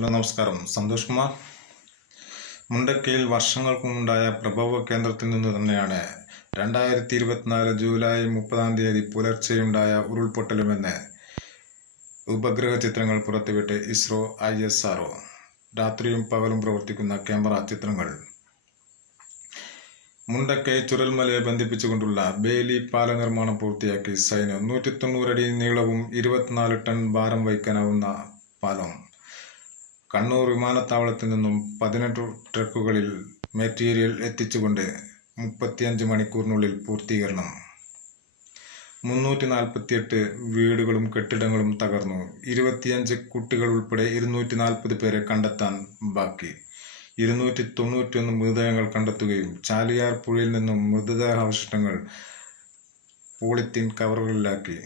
Hello നമസ്കാരം. സന്തോഷ് കുമാർ. മുണ്ടക്കയിൽ വർഷങ്ങൾക്ക് മുമ്പുണ്ടായ പ്രഭവ കേന്ദ്രത്തിൽ നിന്ന് തന്നെയാണ് 2024 ജൂലൈ 30 പുലർച്ചെയുണ്ടായ ഉരുൾപൊട്ടലുമെന്ന് ഉപഗ്രഹ ചിത്രങ്ങൾ പുറത്തുവിട്ട് ഇസ്രോ ISRO. രാത്രിയും പകലും പ്രവർത്തിക്കുന്ന ക്യാമറ ചിത്രങ്ങൾ. മുണ്ടക്കൈ ചുരൽമലയെ ബന്ധിപ്പിച്ചുകൊണ്ടുള്ള ബേലി പാല നിർമ്മാണം പൂർത്തിയാക്കി സൈന്യം. 190 അടി നീളവും 24 ടൺ ഭാരം വഹിക്കാനാവുന്ന പാലം കണ്ണൂർ വിമാനത്താവളത്തിൽ നിന്നും 18 ട്രക്കുകളിൽ മെറ്റീരിയൽ എത്തിച്ചുകൊണ്ട് 35 മണിക്കൂറിനുള്ളിൽ പൂർത്തീകരണം. 348 വീടുകളും കെട്ടിടങ്ങളും തകർന്നു. 25 കുട്ടികൾ ഉൾപ്പെടെ 240 പേരെ കണ്ടെത്താൻ ബാക്കി. 291 മൃതദേഹങ്ങൾ കണ്ടെത്തുകയും ചാലിയാർ പുഴയിൽ നിന്നും മൃതദേഹാവശിഷ്ടങ്ങൾ പോളിത്തീൻ കവറുകളിലാക്കി.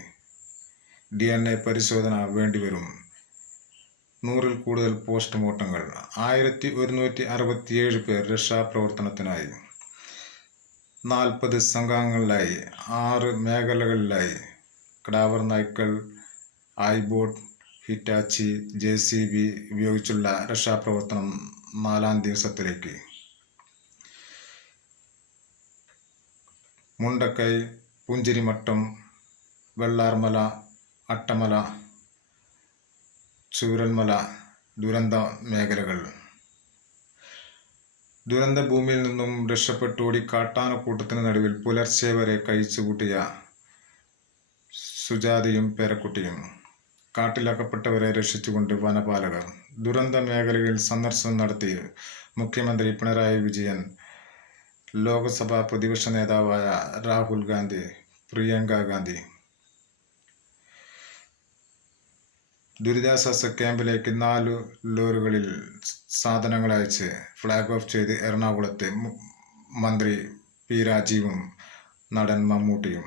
DNA പരിശോധന വേണ്ടിവരും. 100-ൽ കൂടുതൽ പോസ്റ്റ്മോർട്ടങ്ങൾ. 1167 പേർ രക്ഷാപ്രവർത്തനത്തിനായി. 40 സംഘങ്ങളിലായി 6 മേഖലകളിലായി. കടാവർ നായ്ക്കൾ, ഐബോട്ട്, ഹിറ്റാച്ചി, JCB ഉപയോഗിച്ചുള്ള രക്ഷാപ്രവർത്തനം 4-ാം ദിവസത്തിലേക്ക്. മുണ്ടക്കൈ, പുഞ്ചിരിമട്ടം, വെള്ളാർമല, അട്ടമല, ചൂരൽമല ദുരന്ത മേഖലകൾ. ദുരന്ത ഭൂമിയിൽ നിന്നും രക്ഷപ്പെട്ടോടി കാട്ടാനക്കൂട്ടത്തിന് നടുവിൽ പുലർച്ചെ വരെ കഴിച്ചുകൂട്ടിയ സുജാതയും പേരക്കുട്ടിയും. കാട്ടിലകപ്പെട്ടവരെ രക്ഷിച്ചുകൊണ്ട് വനപാലകർ. ദുരന്ത മേഖലയിൽ സന്ദർശനം നടത്തി മുഖ്യമന്ത്രി പിണറായി വിജയൻ, ലോക്സഭാ പ്രതിപക്ഷ നേതാവായ രാഹുൽ ഗാന്ധി, പ്രിയങ്ക ഗാന്ധി. ദുരിതാശ്വാസ ക്യാമ്പിലേക്ക് 4 ലോറികളിൽ സാധനങ്ങൾ അയച്ച് ഫ്ലാഗ് ഓഫ് ചെയ്ത് എറണാകുളത്ത് മന്ത്രി P രാജീവും നടൻ മമ്മൂട്ടിയും.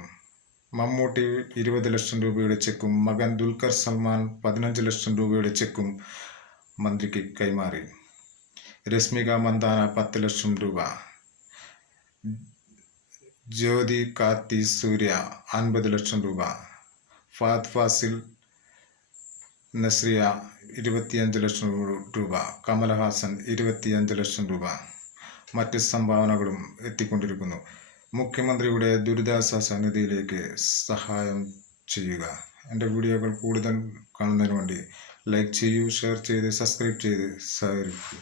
മമ്മൂട്ടി 20 ലക്ഷം രൂപയുടെ ചെക്കും മകൻ ദുൽഖർ സൽമാൻ 15 ലക്ഷം രൂപയുടെ ചെക്കും മന്ത്രിക്ക് കൈമാറി. രശ്മിക മന്ദാന 10 ലക്ഷം രൂപ. ജ്യോതി കാർത്തി സൂര്യ 50 ലക്ഷം രൂപ. ഫഹദ് ഫാസിൽ, നസ്രിയ 25 ലക്ഷം രൂപ. കമൽഹാസൻ 25 ലക്ഷം രൂപ. മറ്റ് സംഭാവനകളും എത്തിക്കൊണ്ടിരിക്കുന്നു. മുഖ്യമന്ത്രിയുടെ ദുരിതാശ്വാസ നിധിയിലേക്ക് സഹായം ചെയ്യുക. എൻ്റെ വീഡിയോകൾ കൂടുതൽ കാണുന്നതിന് വേണ്ടി ലൈക്ക് ചെയ്യൂ, ഷെയർ ചെയ്ത് സബ്സ്ക്രൈബ് ചെയ്ത് സഹകരിക്കൂ.